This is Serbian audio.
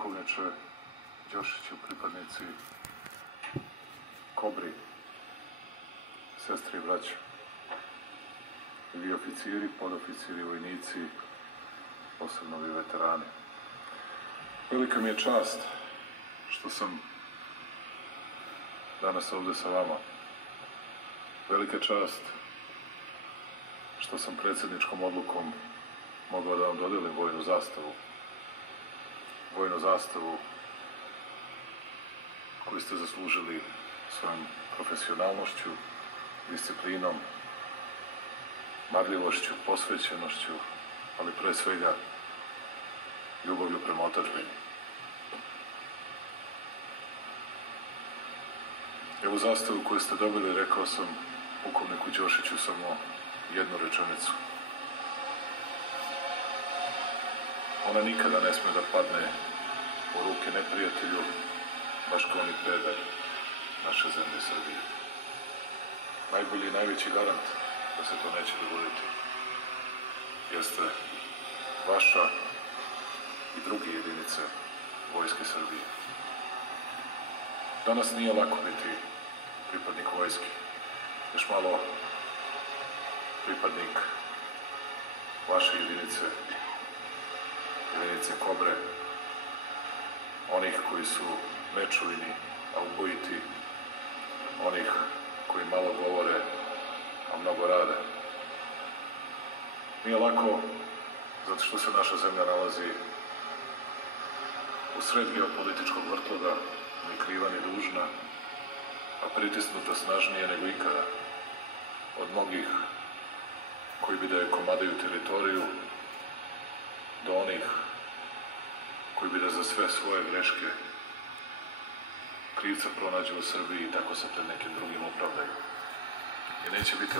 pukovniče Đošiću, pripadnici Kobri, sestri i braća, i vi oficiri, podoficiri, vojnici, posebno vi veterani. Velika mi je čast što sam danas ovde sa vama. Velika čast što sam predsjedničkom odlukom mogao da vam dodelim vojnu zastavu. Vojnu zastavu koju ste zaslužili svojom profesionalnošću, disciplinom, marljivošću, posvećenošću, ali pre svega ljubavlju prema otadžbini. Evo zastavu koju ste dobili, rekao sam pukovniku Đošiću samo jednu rečenicu. Ona nikada ne sme da padne u ruke neprijatelju, baš kao ni predaj naše zemlje Srbije. Najbolji i najveći garant da se to neće dogoditi jeste vaša i druge jedinice Vojske Srbije. Danas nije lako biti pripadnik vojske. Još malo pripadnik vaše jedinice Kobre, onih koji su nečujni, a ubojiti, onih koji malo govore, a mnogo rade. Nije lako zato što se naša zemlja nalazi u sred geopolitičkog vrtloga, ni kriva ni dužna, a pritisnuta snažnije nego ikada od mnogih koji bi da je komadaju teritoriju, do onih koji bi da za sve svoje greške krivca pronađe u Srbiji i tako se pred nekim drugim opravdaju. I neće biti